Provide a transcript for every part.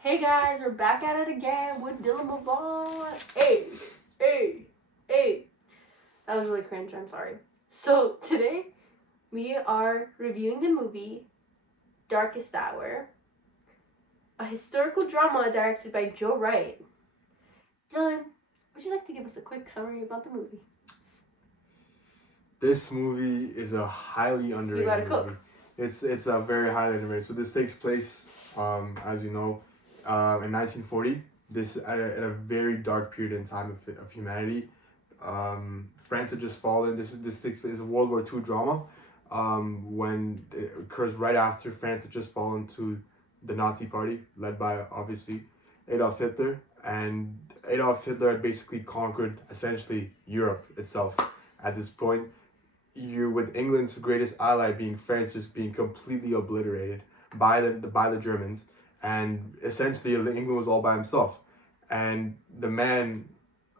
Hey guys, we're back at it again with Bavan. Hey. That was really cringe, I'm sorry. So today we are reviewing the movie Darkest Hour, a historical drama directed by Joe Wright. Dylan, would you like to give us a quick summary about the movie? This movie is a highly underrated You gotta movie. cook. It's a very highly underrated. So this takes place, as you know, in 1940. This at a very dark period in time of humanity. France had just fallen. This takes place is a World War II drama. When it occurs right after France had just fallen to the Nazi Party, led by obviously Adolf Hitler, and Adolf Hitler had basically conquered essentially Europe itself at this point. You with England's greatest ally being France just being completely obliterated by the Germans, and essentially England was all by himself, and the man,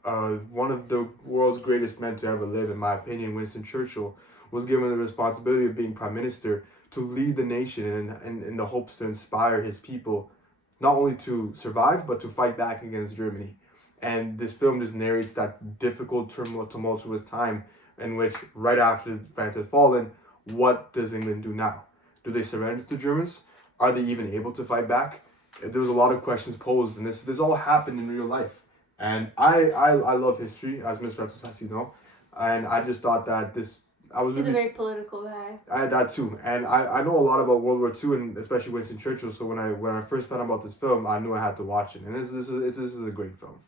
one of the world's greatest men to ever live, in my opinion, Winston Churchill, was given the responsibility of being prime minister to lead the nation in the hopes to inspire his people, not only to survive but to fight back against Germany. And this film just narrates that difficult, tumultuous time in which, right after France had fallen, what does England do now? Do they surrender to the Germans? Are they even able to fight back? There was a lot of questions posed, and this all happened in real life. And I love history, as Miss Retos has you know, and I just thought that He's a very political guy. I had that too, and I know a lot about World War II and especially Winston Churchill. So when I first found out about this film, I knew I had to watch it, and this is a great film,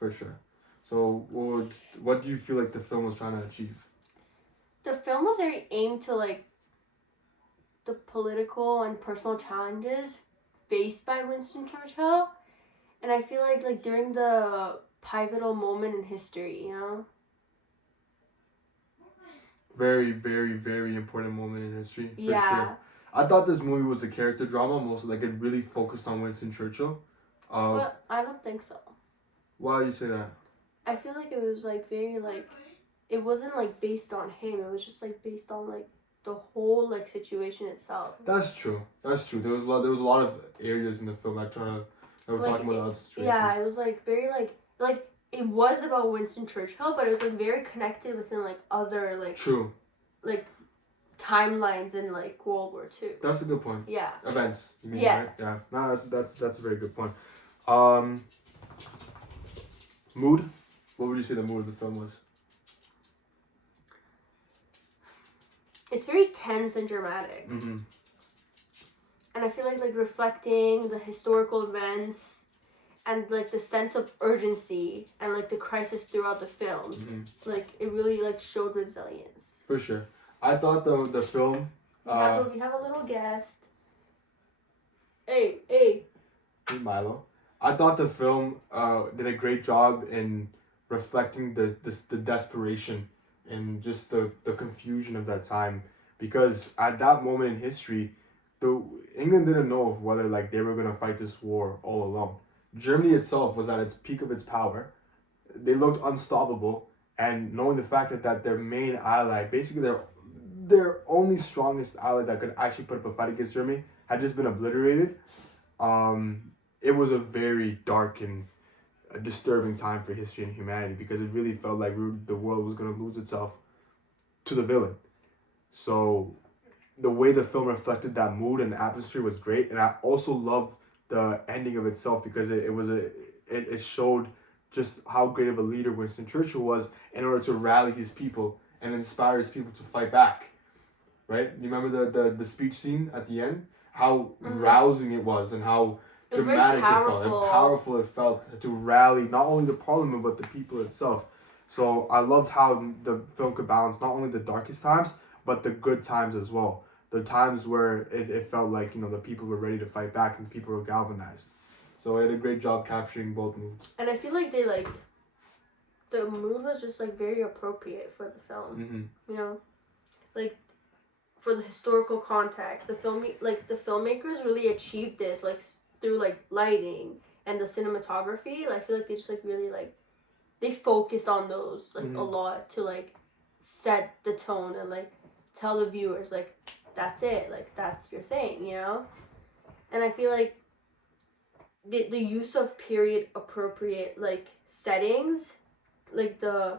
for sure. So what do you feel like the film was trying to achieve? The film was very aimed to the political and personal challenges faced by Winston Churchill, and I feel like during the pivotal moment in history, Very, very, very important moment in history, for Yeah. sure. I thought this movie was a character drama, mostly like it really focused on Winston Churchill. But I don't think so. Why do you say that? I feel like it was very it wasn't based on him. It was just based on the whole situation itself. That's true. That's true. There was a lot of areas in the film that were talking about other situations. Yeah, it was very it was about Winston Churchill, but it was very connected within other True. Timelines in World War II. That's a good point. Yeah. Events. You mean, Yeah. Right? Yeah. No, that's a very good point. Mood. What would you say the mood of the film was? It's very tense and dramatic. Mm-hmm. And I feel like reflecting the historical events and the sense of urgency and the crisis throughout the film. Mm-hmm. It really showed resilience. For sure. I thought the film. We have a little guest. Hey, Milo. I thought the film did a great job in reflecting the desperation and just the confusion of that time, because at that moment in history, England didn't know whether they were gonna fight this war all alone. Germany itself was at its peak of its power. They looked unstoppable, and knowing the fact that their main ally, basically their only strongest ally that could actually put up a fight against Germany, had just been obliterated. It was a very dark and a disturbing time for history and humanity, because it really felt like the world was going to lose itself to the villain. So the way the film reflected that mood and atmosphere was great, and I also loved the ending of itself, because it showed just how great of a leader Winston Churchill was in order to rally his people and inspire his people to fight back. Right? You remember the speech scene at the end? How rousing it was, and how dramatic it felt and powerful it felt to rally not only the parliament but the people itself. So I loved how the film could balance not only the darkest times but the good times as well. The times where it felt like the people were ready to fight back and the people were galvanized. So it did a great job capturing both moods. And I feel like the mood was just very appropriate for the film. Mm-hmm. For the historical context, the filmmakers really achieved this through lighting and the cinematography. I feel like they just really they focused on those a lot to set the tone and tell the viewers that's it, that's your thing, And I feel like the use of period appropriate like settings, like the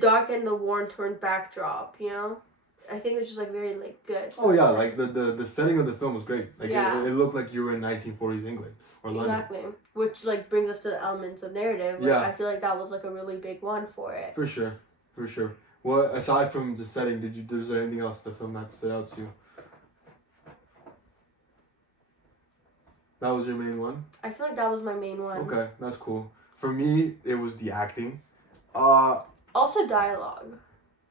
dark and the worn-torn backdrop, you know. I think it's just like very like good. Oh yeah, like the setting of the film was great. Like yeah. it looked like you were in 1940s England or London. Exactly, which like brings us to the elements of narrative. Like, I feel like that was like a really big one for it. For sure. Well, aside from the setting, was there anything else in the film that stood out to you? That was your main one? I feel like that was my main one. Okay, that's cool. For me, it was the acting. Also dialogue.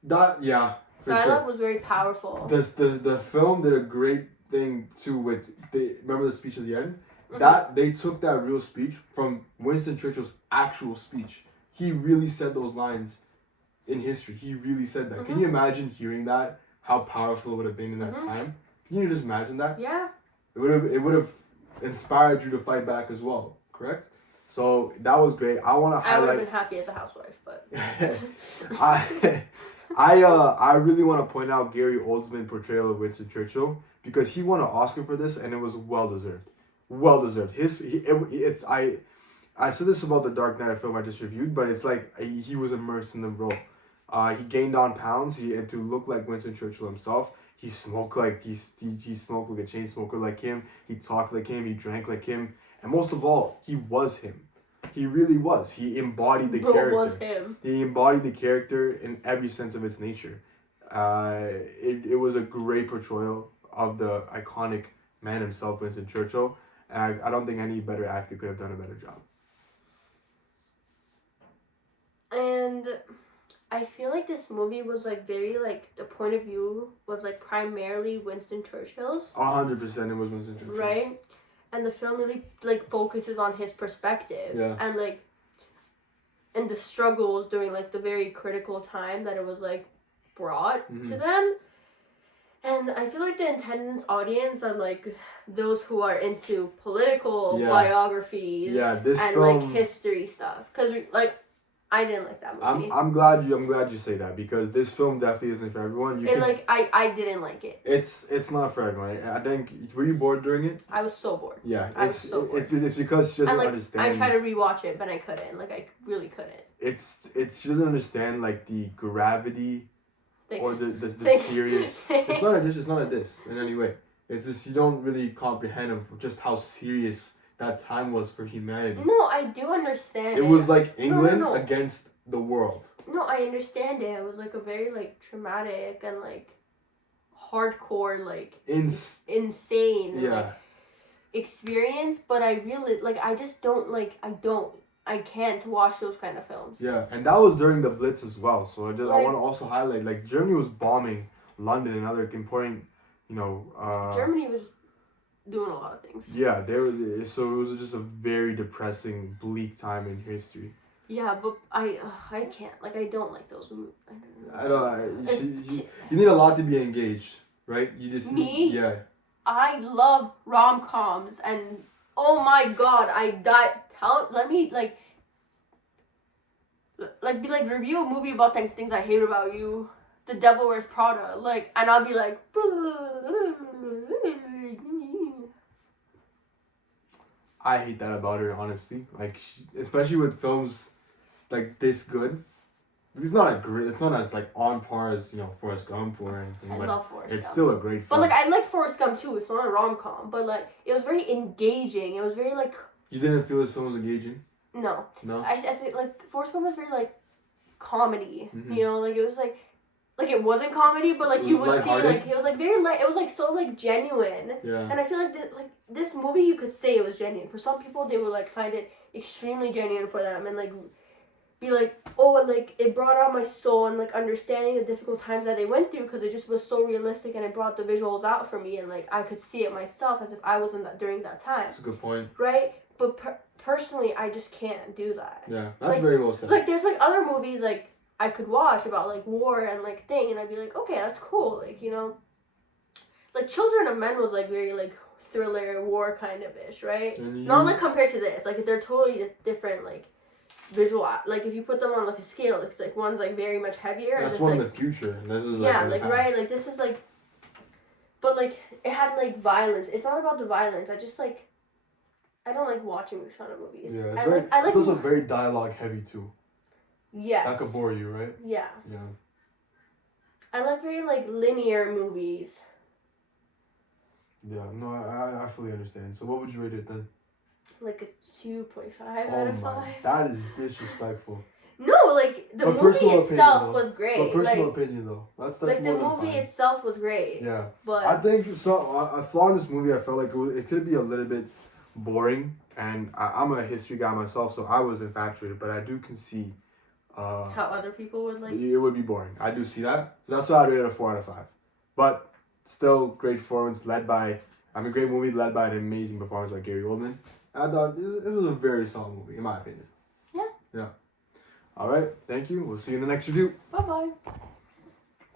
Dialogue was very powerful. The film did a great thing too with remember the speech at the end? Mm-hmm. That they took that real speech from Winston Churchill's actual speech. He really said those lines in history. He really said that. Mm-hmm. Can you imagine hearing that? How powerful it would have been in that time? Can you just imagine that? Yeah. It would have inspired you to fight back as well, correct? So that was great. I want to highlight. I would have been happy as a housewife, but I really want to point out Gary Oldman's portrayal of Winston Churchill because he won an Oscar for this and it was well deserved. Well deserved. I said this about the Dark Knight, a film I just reviewed, but it's like he was immersed in the role. He gained on pounds. And to look like Winston Churchill himself. He smoked like he smoked like a chain smoker like him. He talked like him. He drank like him. And most of all, he was him. He really was. He embodied the character. Was him. He embodied the character in every sense of its nature. It was a great portrayal of the iconic man himself, Winston Churchill. And I don't think any better actor could have done a better job. And I feel like this movie was like very like the point of view was like primarily Winston Churchill's. 100% it was Winston Churchill. Right? And the film really like focuses on his perspective. Yeah. And like and the struggles during like the very critical time that it was like brought to them. And I feel like the intended audience are like those who are into political biographies and film, like history stuff. Because like I didn't like that movie. I'm glad you say that because this film definitely isn't for everyone. I didn't like it. It's not for everyone. I think were you bored during it? I was so bored. Yeah, I was so bored. It's because she doesn't understand. I tried to rewatch it, but I couldn't. Like I really couldn't. It's she doesn't understand like the gravity or the serious. It's not a diss in any way. It's just you don't really comprehend of just how serious that time was for humanity. No, I do understand. It was like England against the world. No, I understand it. It was like a very like traumatic and like hardcore like insane like experience. But I really like. I just don't like. I can't watch those kind of films. Yeah, and that was during the Blitz as well. So I want to also highlight like Germany was bombing London and other important, Germany was doing a lot of things. Yeah, so it was just a very depressing, bleak time in history. Yeah, but I can't. Like, I don't like those movies. I don't know. You need a lot to be engaged, right? You just me. I love rom-coms, and oh my god, I die. Let me like be like review a movie about things I hate about you. The Devil Wears Prada, like, and I'll be like. I hate that about her, honestly. Like, especially with films like this good. It's not as like on par as Forrest Gump or anything. I love Forrest Gump. It's still a great film. But like I liked Forrest Gump too. It's not a rom-com, but like it was very engaging. It was very like. You didn't feel this film was engaging? No. I think like Forrest Gump was very like comedy. Mm-hmm. Like it was like it wasn't comedy, but like you would see like it was like very light. It was like so like genuine. Yeah. And I feel like this movie you could say it was genuine. For some people, they would like find it extremely genuine for them and like be like, oh, and like it brought out my soul and like understanding the difficult times that they went through because it just was so realistic and it brought the visuals out for me and like I could see it myself as if I was in that during that time. That's a good point. Right. But personally, I just can't do that. Yeah, that's very well said. Like, there's, like, other movies, like, I could watch about, like, war and, like, thing, and I'd be like, okay, that's cool, like, Like, Children of Men was, like, very, like, thriller, war kind of ish, right? Not, like, compared to this. Like, they're totally different, like, visual. Like, if you put them on, like, a scale, it's, like, one's, like, very much heavier. That's one in the future, and this is, like, yeah, like, right? Like, this is, like... But, like, it had, like, violence. It's not about the violence. I just, like... I don't like watching these kind of movies. Yeah, it's it's also very dialogue heavy too. Yes. That could bore you, right? Yeah. Yeah. I like very like linear movies. Yeah, no, I fully understand. So what would you rate it then? Like a 2.5 out of 5. That is disrespectful. No, like the movie itself was great. But personal opinion though, that's like more the than movie fine. itself was great. Yeah, but I think a flaw in this movie. I felt like it could be a little bit boring, and I'm a history guy myself, so I was infatuated. But I do concede. How other people would like. It would be boring. I do see that, so that's why I rated it a 4 out of 5. But still, great performance great movie led by an amazing performance by Gary Oldman. I thought it was a very solid movie, in my opinion. Yeah. Yeah. All right. Thank you. We'll see you in the next review. Bye-bye.